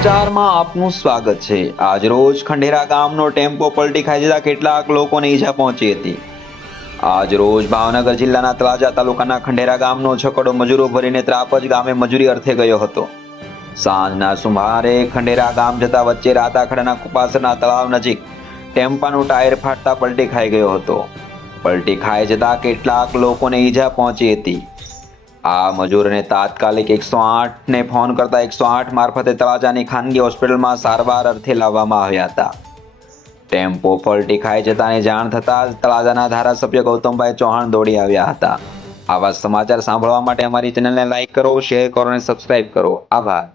સમાચારમાં આપનું સ્વાગત છે। આજરોજ ખંડેરા ગામનો ટેમ્પો પલટી ખાઈ જતા કેટલાક લોકોને ઈજા પહોંચી હતી। આજરોજ ભાવનગર જિલ્લાના તળાજા તાલુકાના ખંડેરા ગામનો છકડો મજૂરો ભરીને ત્રાપજ ગામે મજૂરી અર્થે ગયો હતો। સાંજના સુમારે ખંડેરા ગામ જતા વચ્ચે રાતાખડાના કુપાસરના તળાવ નજીક ટેમ્પાનું ટાયર ફાટતા પલટી ખાઈ ગયો હતો। પલટી ખાઈ જતા કેટલાક લોકોને ઈજા પહોંચી હતી। આ મજૂરને તાત્કાલિક 108 ને ફોન કરતા 108 મારફતે તળાજાની ખાનગી હોસ્પિટલમાં સારવાર અર્થે લાવવામાં આવ્યા હતા। ટેમ્પો પલટી ખાઈ જતાની જાણ થતાં તળાજાના ધારાસભ્ય ગૌતમભાઈ ચૌહાણ દોડી આવ્યા હતા। આવા સમાચાર સાંભળવા માટે અમારી ચેનલને લાઈક કરો, શેર કરો અને સબસ્ક્રાઇબ કરો। આભાર।